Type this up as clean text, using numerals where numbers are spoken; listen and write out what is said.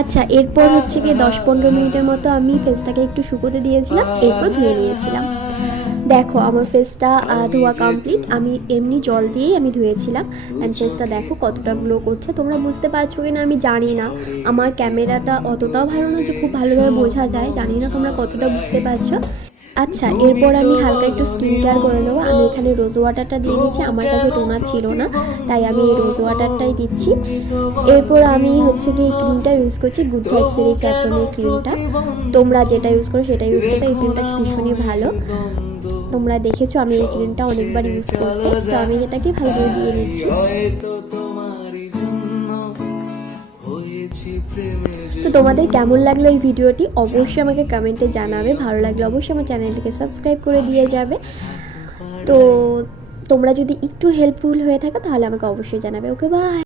আচ্ছা, এরপর হচ্ছে গিয়ে 10-15 মিনিটের মতো আমি ফেসটাকে একটু শুকোতে দিয়েছিলাম, এরপর ধুয়ে নিয়েছিলাম। দেখো আমার ফেসটা ধোয়া কমপ্লিট। আমি এমনি জল দিয়েই আমি ধুয়েছিলাম। অ্যান্ড ফেসটা দেখো কতটা গ্লো করছে। তোমরা বুঝতে পারছো কি না আমি জানি না, আমার ক্যামেরাটা অতটাও ভালো না যে খুব ভালোভাবে বোঝা যায়, জানি না তোমরা কতটা বুঝতে পারছো। আচ্ছা, এরপর আমি হালকা একটু স্কিন কেয়ার করে নেবো। আমি এখানে রোজ ওয়াটারটা দিয়ে নিচ্ছি, আমার কাছে টোনার ছিল না তাই আমি এই রোজ ওয়াটারটাই দিচ্ছি। এরপর আমি হচ্ছে কি এই ক্রিমটা ইউজ করছি, গুড ভাইবসের এই স্যাফরনের ক্রিমটা। তোমরা যেটা ইউজ করো সেটা ইউজ করতে, এই ক্রিমটা ভীষণই ভালো। তোমরা দেখেছো আমি এই ক্রিমটা অনেকবার ইউজ করতে, তো আমি এটাকে ভালোভাবে দিয়ে নিচ্ছি। তো তোমাদের কেমন লাগলো এই ভিডিওটি অবশ্যই আমাকে কমেন্টে জানাবে। ভালো লাগলে অবশ্যই আমার চ্যানেলটিকে সাবস্ক্রাইব করে দিয়ে যাবে। তো তোমরা যদি একটু হেল্পফুল হয়ে থাকো তাহলে আমাকে অবশ্যই জানাবে। ওকে, বাই।